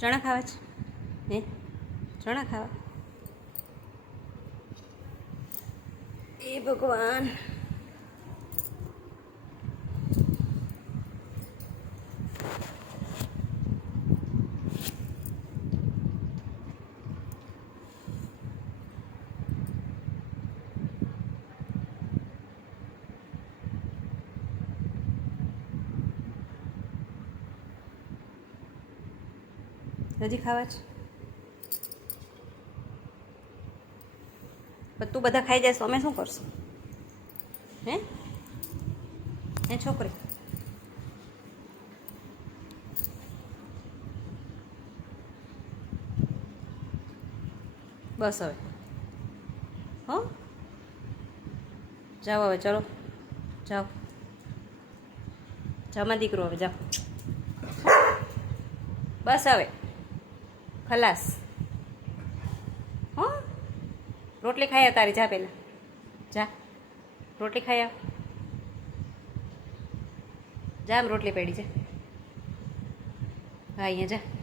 ચણા ખાવા છે? હે ચણા ખાવા? એ ભગવાન, હજી ખાવા છે? પણ તું બધા ખાઈ જાય તો અમે શું કરશું? હે હે છોકરી? બસ હવે હો, જાઓ હવે, ચલો જાઓ, જાઓ માં દીકરો, હવે જાઓ, બસ હવે ખલાસ. હો, રોટલી ખાઈ આવ તારી, જા પહેલાં જા, રોટલી ખાઈ આવ, જા આમ રોટલી પડી, જા. હા અહીંયા જા.